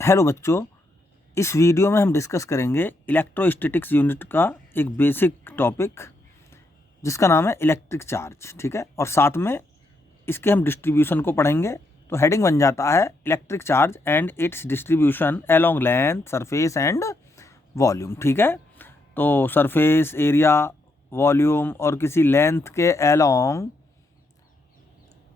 Hello बच्चों, इस video में हम डिस्कस करेंगे इलेक्ट्रोस्टैटिक्स यूनिट का एक बेसिक टॉपिक जिसका नाम है इलेक्ट्रिक चार्ज। ठीक है, और साथ में इसके हम डिस्ट्रीब्यूशन को पढ़ेंगे। तो हेडिंग बन जाता है electric charge and it's distribution along length, surface and volume. ठीक है, तो सरफेस, एरिया, वॉल्यूम और किसी लेंथ के अलोंग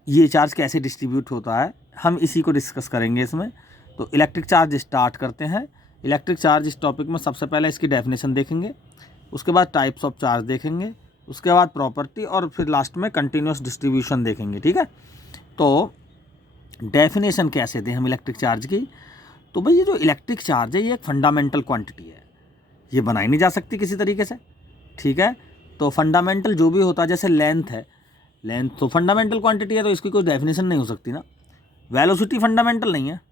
ये चार्ज कैसे डिस्ट्रीब्यूट होता है, हम इसी को डिस्कस करेंगे इसमें। तो इलेक्ट्रिक चार्ज स्टार्ट करते हैं। इलेक्ट्रिक चार्ज इस टॉपिक में सबसे पहले इसकी डेफिनेशन देखेंगे, उसके बाद टाइप्स ऑफ चार्ज देखेंगे, उसके बाद प्रॉपर्टी और फिर लास्ट में कंटिन्यूस डिस्ट्रीब्यूशन देखेंगे। ठीक है, तो डेफिनेशन कैसे दें हम इलेक्ट्रिक चार्ज की। तो भाई ये जो इलेक्ट्रिक चार्ज है ये एक फंडामेंटल क्वांटिटी है, ये बनाई नहीं जा सकती किसी तरीके से। ठीक है, तो फंडामेंटल जो भी होता है, जैसे लेंथ है, लेंथ तो फंडामेंटल क्वांटिटी है, तो इसकी कोई डेफिनेशन नहीं हो सकती ना। वेलोसिटी फंडामेंटल नहीं है,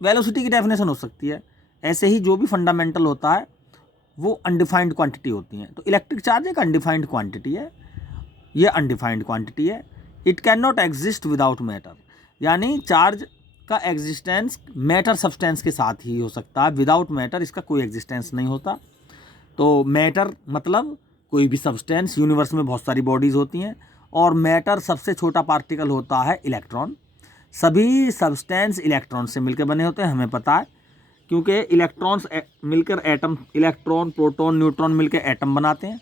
वेलोसिटी की डेफिनेशन हो सकती है। ऐसे ही जो भी फंडामेंटल होता है वो अनडिफाइंड क्वांटिटी होती हैं। तो इलेक्ट्रिक चार्ज एक अनडिफाइंड क्वांटिटी है, ये अनडिफाइंड क्वांटिटी है। It can not exist without matter, यानी चार्ज का एग्जिस्टेंस मैटर सब्सटेंस के साथ ही हो सकता है, विदाउट मैटर इसका कोई एग्जिस्टेंस नहीं होता। तो मैटर मतलब कोई भी सब्सटेंस, यूनिवर्स में बहुत सारी बॉडीज़ होती हैं और मैटर सबसे छोटा पार्टिकल होता है इलेक्ट्रॉन। सभी सब्सटेंस इलेक्ट्रॉन से मिलकर बने होते हैं, हमें पता है, क्योंकि इलेक्ट्रॉन्स मिलकर एटम, इलेक्ट्रॉन, प्रोटॉन, न्यूट्रॉन मिलकर एटम बनाते हैं,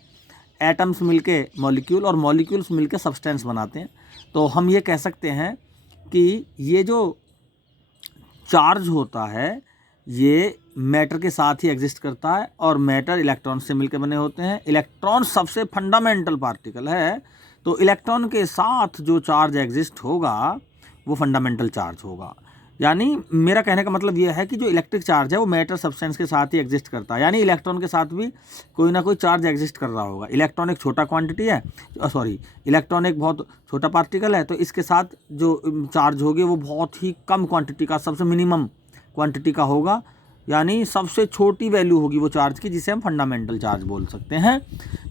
एटम्स मिलकर मॉलिक्यूल और मॉलिक्यूल्स मिलकर सब्सटेंस बनाते हैं। तो हम ये कह सकते हैं कि ये जो चार्ज होता है ये मैटर के साथ ही एग्जिस्ट करता है और मैटर इलेक्ट्रॉन से मिलकर बने होते हैं। इलेक्ट्रॉन सबसे फंडामेंटल पार्टिकल है, तो इलेक्ट्रॉन के साथ जो चार्ज एग्जिस्ट होगा वो फंडामेंटल चार्ज होगा। यानी मेरा कहने का मतलब ये है कि जो इलेक्ट्रिक चार्ज है वो मैटर सब्सटेंस के साथ ही एग्जिस्ट करता है, यानी इलेक्ट्रॉन के साथ भी कोई ना कोई चार्ज एग्जिस्ट कर रहा होगा। इलेक्ट्रॉन एक छोटा क्वांटिटी है, इलेक्ट्रॉन एक बहुत छोटा पार्टिकल है, तो इसके साथ जो चार्ज होगी वो बहुत ही कम क्वांटिटी का, सबसे मिनिमम क्वांटिटी का होगा, यानी सबसे छोटी वैल्यू होगी वो चार्ज की, जिसे हम फंडामेंटल चार्ज बोल सकते हैं।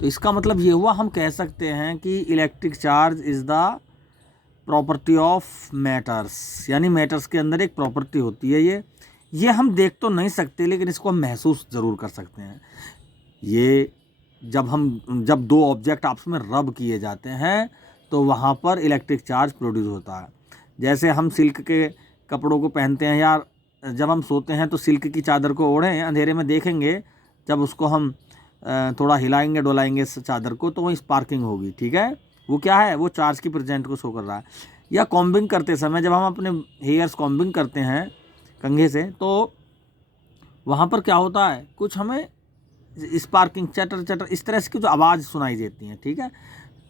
तो इसका मतलब ये हुआ, हम कह सकते हैं कि electric charge is the property of matters, यानी मैटर्स के अंदर एक प्रॉपर्टी होती है। ये हम देख तो नहीं सकते, लेकिन इसको हम महसूस ज़रूर कर सकते हैं। ये जब दो ऑब्जेक्ट आपस में रब किए जाते हैं तो वहाँ पर इलेक्ट्रिक चार्ज प्रोड्यूस होता है। जैसे हम सिल्क के कपड़ों को पहनते हैं, यार जब हम सोते हैं तो सिल्क की चादर को ओढ़ें, अंधेरे में देखेंगे, जब उसको हम थोड़ा हिलाएंगे डोलाएंगे इस चादर को, तो वो स्पार्किंग होगी। ठीक है, वो क्या है, वो चार्ज की प्रेजेंट को शो कर रहा है। या कॉम्बिंग करते समय जब हम अपने हेयर्स कॉम्बिंग करते हैं कंघे से, तो वहाँ पर क्या होता है, कुछ हमें स्पार्किंग, चटर चटर इस तरह की जो आवाज़ सुनाई देती है। ठीक है,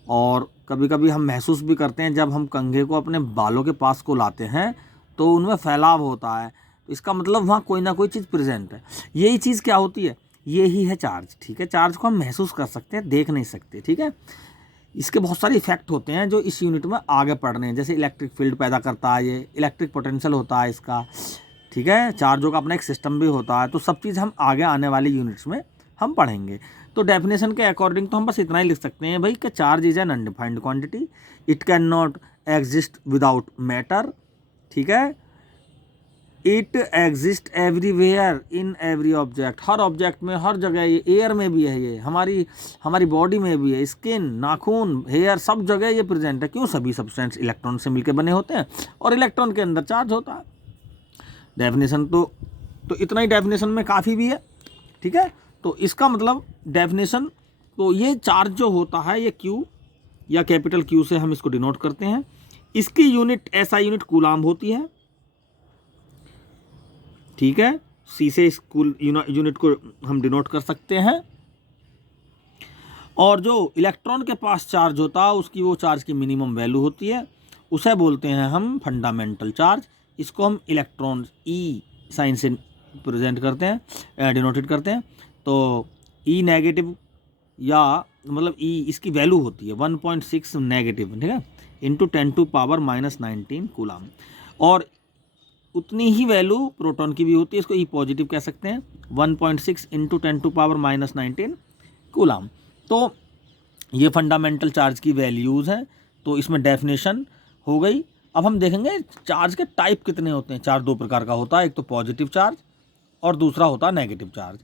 और कभी कभी हम महसूस भी करते हैं जब हम कंघे को अपने बालों के पास को लाते हैं तो उनमें फैलाव होता है, तो इसका मतलब वहाँ कोई ना कोई चीज़ प्रेजेंट है। यही चीज़ क्या होती है, यही है चार्ज। ठीक है, चार्ज को हम महसूस कर सकते हैं, देख नहीं सकते। ठीक है, इसके बहुत सारे इफेक्ट होते हैं जो इस यूनिट में आगे पढ़ रहे हैं, जैसे इलेक्ट्रिक फील्ड पैदा करता है, ये इलेक्ट्रिक पोटेंशियल होता है इसका। ठीक है, चार्जों का अपना एक सिस्टम भी होता है, तो सब चीज़ हम आगे आने वाली यूनिट्स में हम पढ़ेंगे। तो डेफिनेशन के अकॉर्डिंग तो हम बस इतना ही लिख सकते हैं भाई कि charge is an undefined quantity, it can not exist without matter. ठीक है, it exist everywhere in every object, her object में, हर जगह, ये एयर में भी है, ये हमारी बॉडी में भी है, स्किन, नाखून, हेयर, सब जगह ये प्रेजेंट है। क्यों, सभी सब्सटेंस इलेक्ट्रॉन से मिलकर बने होते हैं और इलेक्ट्रॉन के अंदर चार्ज होता है। डेफिनेशन तो इतना ही डेफिनेशन में काफ़ी भी है। ठीक है, तो इसका मतलब डेफिनेशन, तो ये चार्ज जो होता है ये क्यू या कैपिटल क्यू से हम इसको डिनोट करते हैं। इसकी यूनिट, ऐसा यूनिट कूलाम होती है। ठीक है, सी से इस यूनिट को हम डिनोट कर सकते हैं। और जो इलेक्ट्रॉन के पास चार्ज होता है उसकी वो चार्ज की मिनिमम वैल्यू होती है, उसे बोलते हैं हम फंडामेंटल चार्ज। इसको हम इलेक्ट्रॉन ई साइन से प्रेजेंट करते हैं, डिनोटेड करते हैं। तो ई नेगेटिव, या मतलब ई इसकी वैल्यू होती है 1.6 नेगेटिव, ठीक है, इंटू 10⁻⁻19 कूलाम। और उतनी ही वैल्यू प्रोटॉन की भी होती है, इसको ई पॉजिटिव कह सकते हैं, 1.6 इंटू 10⁻⁻19 कूलाम। तो ये फंडामेंटल चार्ज की वैल्यूज़ हैं। तो इसमें डेफिनेशन हो गई अब हम देखेंगे चार्ज के टाइप कितने होते हैं। चार्ज दो प्रकार का होता है, एक तो पॉजिटिव चार्ज और दूसरा होता है नेगेटिव चार्ज।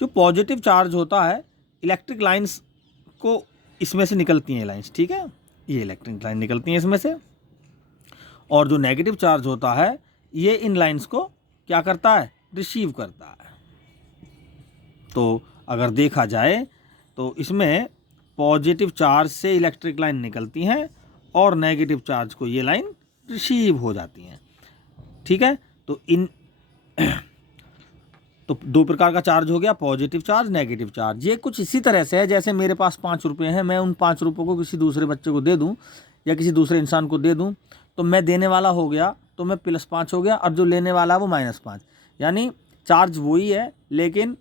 जो पॉजिटिव चार्ज होता है, इलेक्ट्रिक लाइंस को इसमें से निकलती हैं लाइंस, ठीक है, ये इलेक्ट्रिक लाइन निकलती हैं इसमें से। और जो नेगेटिव चार्ज होता है, ये इन लाइंस को क्या करता है, रिसीव करता है। तो अगर देखा जाए तो इसमें पॉजिटिव चार्ज से इलेक्ट्रिक लाइन निकलती हैं और नेगेटिव चार्ज को ये लाइन रिसीव हो जाती हैं, ठीक है। तो इन तो दो प्रकार का चार्ज हो गया, पॉजिटिव चार्ज, नेगेटिव चार्ज। ये कुछ इसी तरह से है जैसे मेरे पास 5 रुपये हैं, मैं उन 5 रुपयों को किसी दूसरे बच्चे को दे दूं या किसी दूसरे इंसान को दे दूं, तो मैं देने वाला हो गया तो मैं +5 हो गया, और जो लेने वाला वो -5। यानी चार्ज वही है, लेकिन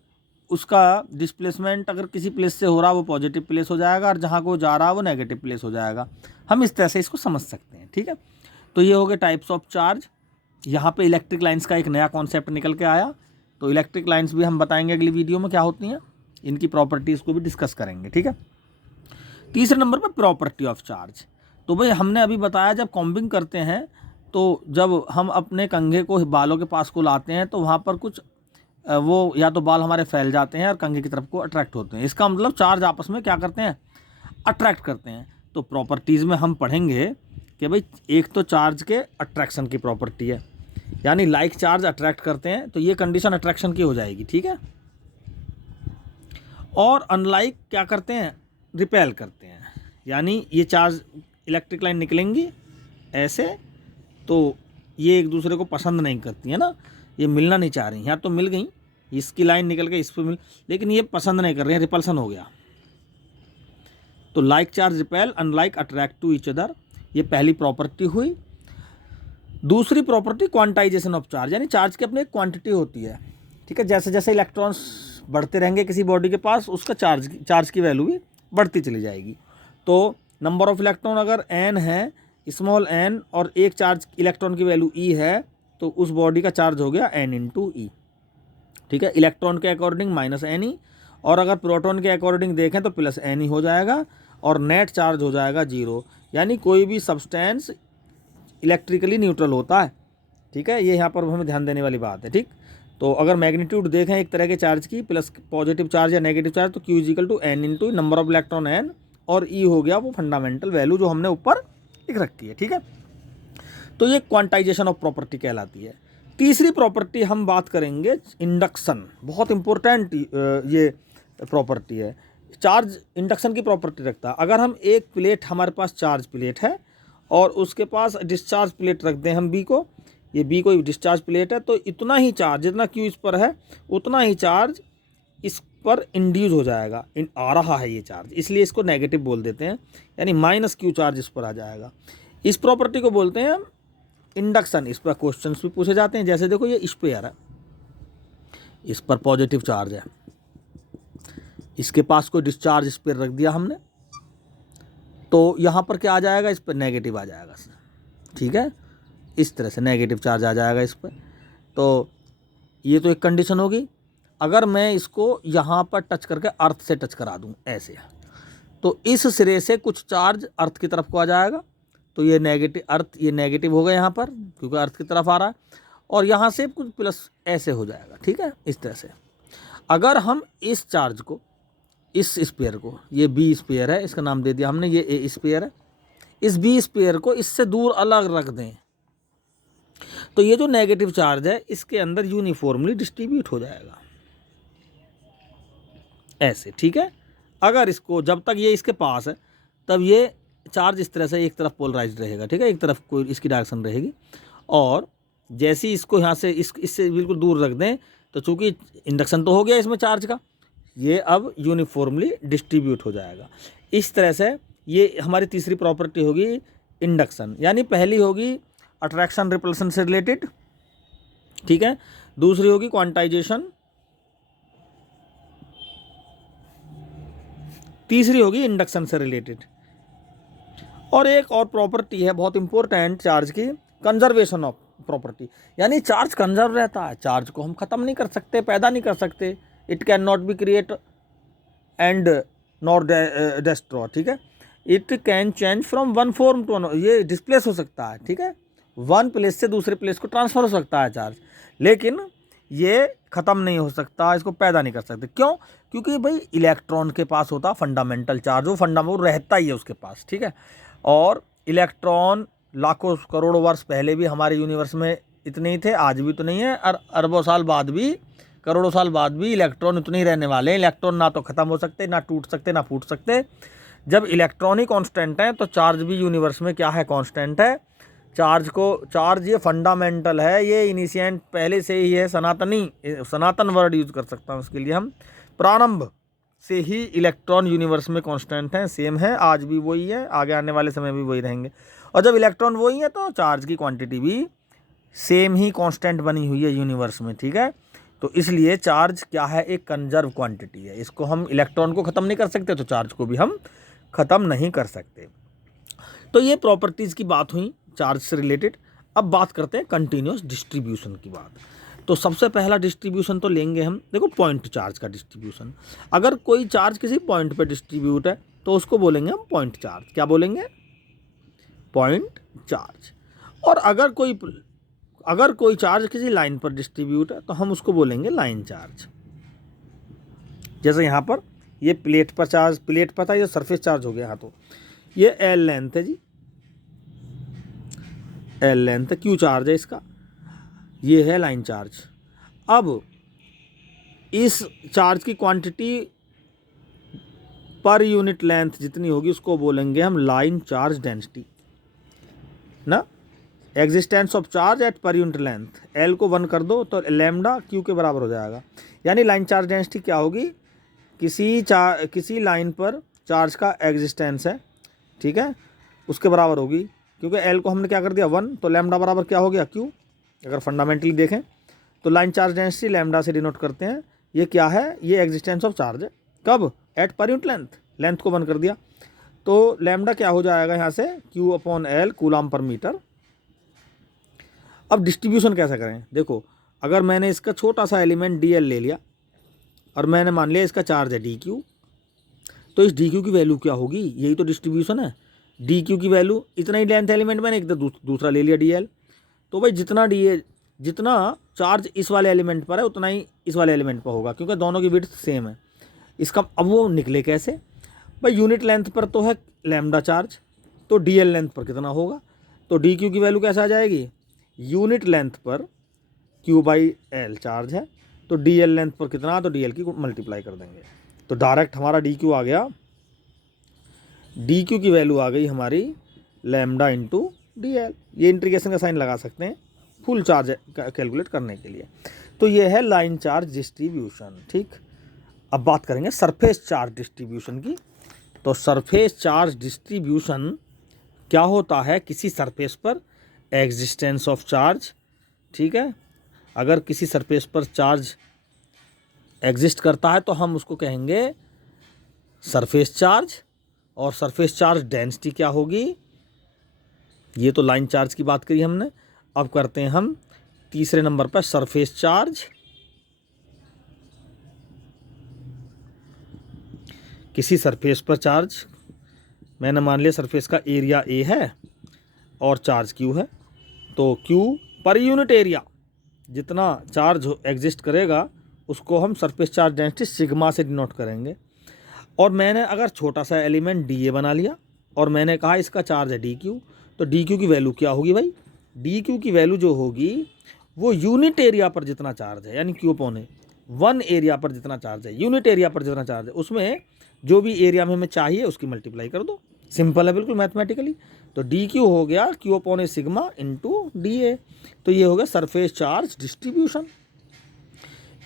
उसका डिस्प्लेसमेंट अगर किसी प्लेस से हो रहा वो पॉजिटिव प्लेस हो जाएगा, और जहाँ को जा रहा वो नेगेटिव प्लेस हो जाएगा। हम इस तरह से इसको समझ सकते हैं, ठीक है। तो ये हो गए टाइप्स ऑफ चार्ज। यहाँ पे इलेक्ट्रिक लाइंस का एक नया कॉन्सेप्ट निकल के आया। तो इलेक्ट्रिक लाइंस भी हम बताएंगे अगली वीडियो में क्या होती हैं, इनकी प्रॉपर्टीज़ को भी डिस्कस करेंगे, ठीक है। तीसरे नंबर पर प्रॉपर्टी ऑफ चार्ज। तो भाई हमने अभी बताया जब कॉम्बिंग करते हैं तो जब हम अपने कंघे को बालों के पास को लाते हैं तो वहाँ पर कुछ वो या तो बाल हमारे फैल जाते हैं और कंघे की तरफ को अट्रैक्ट होते हैं। इसका मतलब चार्ज आपस में क्या करते हैं, अट्रैक्ट करते हैं। तो प्रॉपर्टीज़ में हम पढ़ेंगे कि भाई एक तो चार्ज के अट्रैक्शन की प्रॉपर्टी है, यानी लाइक चार्ज अट्रैक्ट करते हैं, तो ये कंडीशन अट्रैक्शन की हो जाएगी, ठीक है। और अनलाइक क्या करते हैं, रिपेल करते हैं, यानी ये चार्ज इलेक्ट्रिक लाइन निकलेंगी ऐसे, तो ये एक दूसरे को पसंद नहीं करती है ना, ये मिलना नहीं चाह रही, यहाँ तो मिल गई, इसकी लाइन निकल के इस पर मिल, लेकिन ये पसंद नहीं कर रही है, रिपल्सन हो गया। तो like charge repel, unlike attract to each other, ये पहली प्रॉपर्टी हुई। दूसरी प्रॉपर्टी क्वांटाइजेशन ऑफ चार्ज, यानी चार्ज की अपनी एक क्वांटिटी होती है, ठीक है। जैसे जैसे इलेक्ट्रॉन्स बढ़ते रहेंगे किसी बॉडी के पास, उसका चार्ज की वैल्यू भी बढ़ती चली जाएगी। तो नंबर ऑफ इलेक्ट्रॉन अगर n है, स्मॉल n, और एक चार्ज इलेक्ट्रॉन की वैल्यू e है, तो उस बॉडी का चार्ज हो गया n × e, ठीक है। इलेक्ट्रॉन के अकॉर्डिंग -ne, और अगर प्रोटॉन के अकॉर्डिंग देखें तो +ne हो जाएगा, और नेट चार्ज हो जाएगा 0। यानी कोई भी सब्सटेंस इलेक्ट्रिकली न्यूट्रल होता है, ठीक है। ये यहाँ पर हमें ध्यान देने वाली बात है, ठीक। तो अगर मैग्नीट्यूड देखें एक तरह के चार्ज की, प्लस पॉजिटिव चार्ज या नेगेटिव चार्ज, तो Q = n × number of electron n, और E हो गया वो फंडामेंटल वैल्यू जो हमने ऊपर लिख रखी है, ठीक है। तो ये क्वांटाइजेशन ऑफ प्रॉपर्टी कहलाती है। तीसरी प्रॉपर्टी हम बात करेंगे इंडक्शन, बहुत इंपॉर्टेंट ये प्रॉपर्टी है। चार्ज इंडक्शन की प्रॉपर्टी रखता है। अगर हम एक प्लेट, हमारे पास चार्ज प्लेट है और उसके पास डिस्चार्ज प्लेट रख दें हम बी को, ये बी कोई डिस्चार्ज प्लेट है, तो इतना ही चार्ज, जितना क्यू इस पर है उतना ही चार्ज इस पर इंड्यूस हो जाएगा, आ रहा है ये चार्ज, इसलिए इसको नेगेटिव बोल देते हैं, यानी -q चार्ज इस पर आ जाएगा। इस प्रॉपर्टी को बोलते हैं हम इंडक्शन। इस पर क्वेश्चंस भी पूछे जाते हैं, जैसे देखो ये स्पेयर है, इस पर पॉजिटिव चार्ज है, इसके पास कोई डिस्चार्ज स्पेयर रख दिया हमने, तो यहाँ पर क्या आ जाएगा, इस पर नेगेटिव आ जाएगा, ठीक है। इस तरह से नेगेटिव चार्ज आ जाएगा इस पर। तो ये तो एक कंडीशन होगी। अगर मैं इसको यहाँ पर टच करके अर्थ से टच करा दूँ ऐसे, तो इस सिरे से कुछ चार्ज अर्थ की तरफ को आ जाएगा, तो ये नेगेटिव, अर्थ ये नेगेटिव हो गया यहाँ पर क्योंकि अर्थ की तरफ आ रहा है, और यहाँ से कुछ प्लस ऐसे हो जाएगा, ठीक है, इस तरह से। अगर हम इस चार्ज को, इस स्पेयर को, ये बी स्पेयर है, इसका नाम दे दिया हमने, ये ए स्पेयर है, इस बी स्पेयर को इससे दूर अलग रख दें, तो ये जो नेगेटिव चार्ज है इसके अंदर यूनिफॉर्मली डिस्ट्रीब्यूट हो जाएगा ऐसे, ठीक है। अगर इसको, जब तक ये इसके पास है तब ये चार्ज इस तरह से एक तरफ पोलराइज्ड रहेगा, ठीक है, एक तरफ कोई इसकी डायरेक्शन रहेगी, और जैसे ही इसको यहाँ से इससे बिल्कुल दूर रख दें, तो चूंकि इंडक्शन तो हो गया इसमें चार्ज का, ये अब यूनिफॉर्मली डिस्ट्रीब्यूट हो जाएगा। इस तरह से ये हमारी तीसरी प्रॉपर्टी होगी इंडक्शन, यानी पहली होगी अट्रैक्शन रिपल्सन से रिलेटेड, ठीक है, दूसरी होगी क्वांटाइजेशन, तीसरी होगी इंडक्शन से रिलेटेड। और एक और प्रॉपर्टी है बहुत इंपॉर्टेंट चार्ज की, कंजर्वेशन ऑफ प्रॉपर्टी, यानी चार्ज कंजर्व रहता है, चार्ज को हम ख़त्म नहीं कर सकते, पैदा नहीं कर सकते, it can not be create and not destroy, ठीक है। It can change from one form to another, ये डिस्प्लेस हो सकता है, ठीक है, वन प्लेस से दूसरे प्लेस को ट्रांसफ़र हो सकता है चार्ज, लेकिन ये ख़त्म नहीं हो सकता, इसको पैदा नहीं कर सकते। क्यों? क्योंकि भाई इलेक्ट्रॉन के पास होता फंडामेंटल चार्ज, वो रहता ही है उसके पास, ठीक है। और इलेक्ट्रॉन लाखों करोड़ों वर्ष पहले भी हमारे यूनिवर्स में इतने ही थे, आज भी तो नहीं है, और अरबों साल बाद भी, करोड़ों साल बाद भी इलेक्ट्रॉन उतने ही रहने वाले हैं। इलेक्ट्रॉन ना तो ख़त्म हो सकते, ना टूट सकते, ना फूट सकते। जब इलेक्ट्रॉन ही कांस्टेंट है तो चार्ज भी यूनिवर्स में क्या है? कांस्टेंट है। चार्ज ये फंडामेंटल है, ये इनिशिएंट पहले से ही है, सनातन वर्ड यूज़ कर सकता हूँ उसके लिए हम। प्रारंभ से ही इलेक्ट्रॉन यूनिवर्स में कांस्टेंट हैं, सेम है, आज भी वही है, आगे आने वाले समय भी वही रहेंगे। और जब इलेक्ट्रॉन वही है तो चार्ज की क्वांटिटी भी सेम ही कांस्टेंट बनी हुई है यूनिवर्स में, ठीक है। तो इसलिए चार्ज क्या है? एक कंजर्व क्वांटिटी है। इसको हम इलेक्ट्रॉन को ख़त्म नहीं कर सकते, तो चार्ज को भी हम ख़त्म नहीं कर सकते। तो ये प्रॉपर्टीज़ की बात हुई चार्ज से रिलेटेड। अब बात करते हैं कंटिन्यूस डिस्ट्रीब्यूशन की बात। तो सबसे पहला डिस्ट्रीब्यूशन तो लेंगे हम, देखो पॉइंट चार्ज का डिस्ट्रीब्यूशन। अगर कोई चार्ज किसी पॉइंट पे डिस्ट्रीब्यूट है तो उसको बोलेंगे हम पॉइंट चार्ज। क्या बोलेंगे? Point charge. और अगर कोई चार्ज किसी लाइन पर डिस्ट्रीब्यूट है तो हम उसको बोलेंगे लाइन चार्ज। जैसे यहाँ पर ये प्लेट पर चार्ज, प्लेट पर था, ये सरफेस चार्ज हो गया। हाँ, तो ये एल लेंथ है जी, एल लेंथ है, क्यू चार्ज है इसका, ये है लाइन चार्ज। अब इस चार्ज की क्वांटिटी पर यूनिट लेंथ जितनी होगी उसको बोलेंगे हम लाइन चार्ज डेंसिटी ना। Existence of charge at per unit length, L को 1 कर दो तो लैम्डा क्यू के बराबर हो जाएगा। यानी लाइन चार्ज डेंसिटी क्या होगी? किसी लाइन पर चार्ज का एग्जिस्टेंस है, ठीक है, उसके बराबर होगी। क्योंकि एल को हमने क्या कर दिया 1, तो लैम्डा बराबर क्या हो गया? क्यू। अगर फंडामेंटली देखें तो लाइन चार्ज डेंसिटी लैम्डा से डिनोट करते हैं। ये क्या है? ये एग्जिस्टेंस ऑफ चार्ज है। कब? Eight per unit length, length को 1 कर दिया तो लैम्डा क्या हो जाएगा यहाँ से? Q upon L coulomb per metre. अब डिस्ट्रीब्यूशन कैसे करें? देखो, अगर मैंने इसका छोटा सा एलिमेंट डी एल ले लिया और मैंने मान लिया इसका चार्ज है डी क्यू, तो इस डी क्यू की वैल्यू क्या होगी? यही तो डिस्ट्रीब्यूशन है। डी क्यू की वैल्यू, इतना ही लेंथ एलिमेंट मैंने एक दूसरा ले लिया डी एल, तो भाई जितना चार्ज इस वाले एलिमेंट पर है उतना ही इस वाले एलिमेंट पर होगा, क्योंकि दोनों की विड्थ सेम है। इसका अब वो निकले कैसे? भाई यूनिट लेंथ पर तो है लैम्डा चार्ज, तो डी एल लेंथ पर कितना होगा? तो डी क्यू की वैल्यू कैसे आ जाएगी? यूनिट लेंथ पर क्यू बाई एल चार्ज है, तो डी एल लेंथ पर कितना, तो डी एल की मल्टीप्लाई कर देंगे, तो डायरेक्ट हमारा डी क्यू आ गया। डी क्यू की वैल्यू आ गई हमारी लैम्डा इंटू डी एल। ये इंटीग्रेशन का साइन लगा सकते हैं फुल चार्ज कैलकुलेट करने के लिए। तो ये है लाइन चार्ज डिस्ट्रीब्यूशन, ठीक। अब बात करेंगे सरफेस चार्ज डिस्ट्रीब्यूशन की। तो सरफेस चार्ज डिस्ट्रीब्यूशन क्या होता है? किसी सरफेस पर एग्जिस्टेंस ऑफ चार्ज, ठीक है। अगर किसी सरफेस पर चार्ज एग्जिस्ट करता है तो हम उसको कहेंगे सरफेस चार्ज। और सरफेस चार्ज डेंसिटी क्या होगी? ये तो लाइन चार्ज की बात करी हमने। अब करते हैं हम तीसरे नंबर पर सरफेस चार्ज। किसी सरफेस पर चार्ज, मैंने मान लिया सरफेस का एरिया ए है और चार्ज क्यू है, तो क्यू पर यूनिट एरिया जितना चार्ज एग्जिस्ट करेगा उसको हम सरफेस चार्ज डेंसिटी सिग्मा से डिनोट करेंगे। और मैंने अगर छोटा सा एलिमेंट डी ए बना लिया और मैंने कहा इसका चार्ज है डी क्यू, तो डी क्यू की वैल्यू क्या होगी भाई? डी क्यू की वैल्यू जो होगी वो यूनिट एरिया पर जितना चार्ज है, यानी क्यू अपॉन ए, 1 एरिया पर जितना चार्ज है, यूनिट एरिया पर जितना चार्ज है, उसमें जो भी एरिया में हमें चाहिए उसकी मल्टीप्लाई कर दो। सिंपल है बिल्कुल मैथमेटिकली। तो डी क्यू हो गया Q upon A sigma into D A. तो ये हो गया सरफेस चार्ज डिस्ट्रीब्यूशन।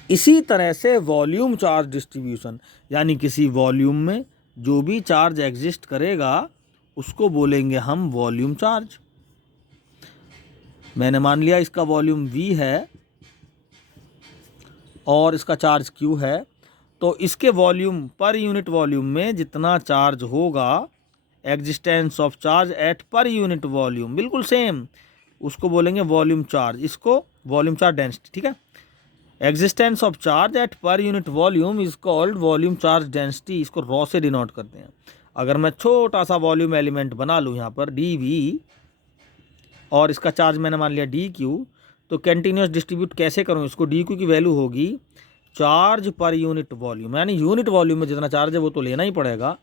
इसी तरह से वॉल्यूम चार्ज डिस्ट्रीब्यूशन, यानी किसी वॉल्यूम में जो भी चार्ज एग्जिस्ट करेगा उसको बोलेंगे हम वॉल्यूम चार्ज। मैंने मान लिया इसका वॉल्यूम V है और इसका चार्ज Q है, तो इसके वॉल्यूम पर यूनिट वॉल्यूम में जितना चार्ज होगा, existence of charge at per unit volume बिल्कुल सेम, उसको बोलेंगे वॉल्यूम चार्ज, इसको वॉल्यूम चार्ज डेंसिटी, ठीक है। Existence of charge at per unit volume is called volume charge density, इसको रॉ से डिनोट करते हैं। अगर मैं छोटा सा वॉल्यूम एलिमेंट बना लूँ यहाँ पर dV, और इसका चार्ज मैंने मान लिया डी क्यू। तो कंटिन्यूस डिस्ट्रीब्यूट कैसे करूँ इसको, डी क्यू की वैल्यू होगी चार्ज पर यूनिट वॉल्यूम, यानी यूनिट वॉल्यूम में जितना चार्ज है वो तो लेना ही पड़ेगा,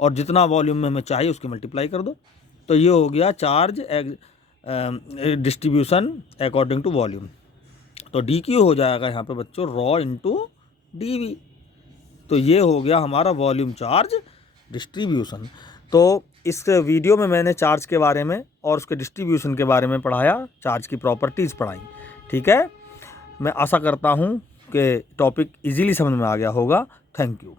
और जितना वॉल्यूम में हमें चाहिए उसकी मल्टीप्लाई कर दो। तो ये हो गया charge distribution according to volume. तो डी क्यू हो जाएगा यहाँ पे बच्चों रॉ इंटू डी वी। तो ये हो गया हमारा वॉल्यूम चार्ज डिस्ट्रीब्यूशन। तो इस वीडियो में मैंने चार्ज के बारे में और उसके डिस्ट्रीब्यूशन के बारे में पढ़ाया, चार्ज की प्रॉपर्टीज़ पढ़ाई। ठीक है, मैं आशा करता हूँ कि टॉपिक इजीली समझ में आ गया होगा। Thank you.